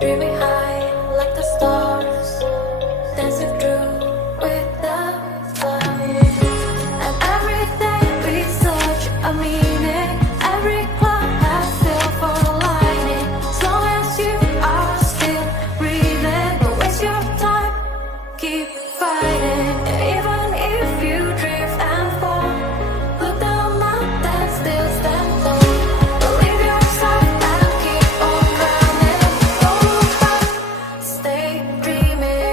dreaming high like the stars, dancing through with the clouds. And everything we search a meaning, every cloud has silver lining. As long as you are still breathing, don't waste your time, keep fighting. Even if you drift and fall, look down now and still stand tall. Believe yourself and keep on running. Don't look back, stay dreaming.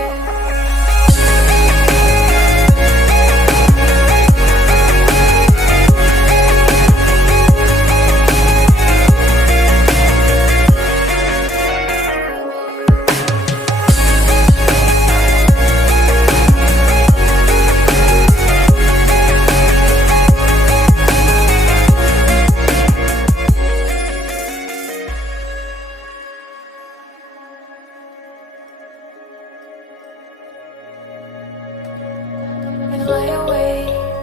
Fly away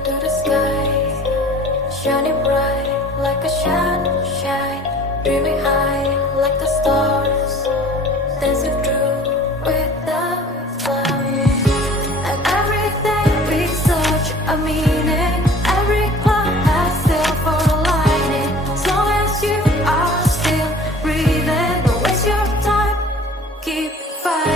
to the sky, shining bright like a sunshine, dreaming high like the stars, dancing through with the clouds. And everything we search a meaning, every cloud has silver lining. As long as you are still breathing, don't waste your time, keep fighting.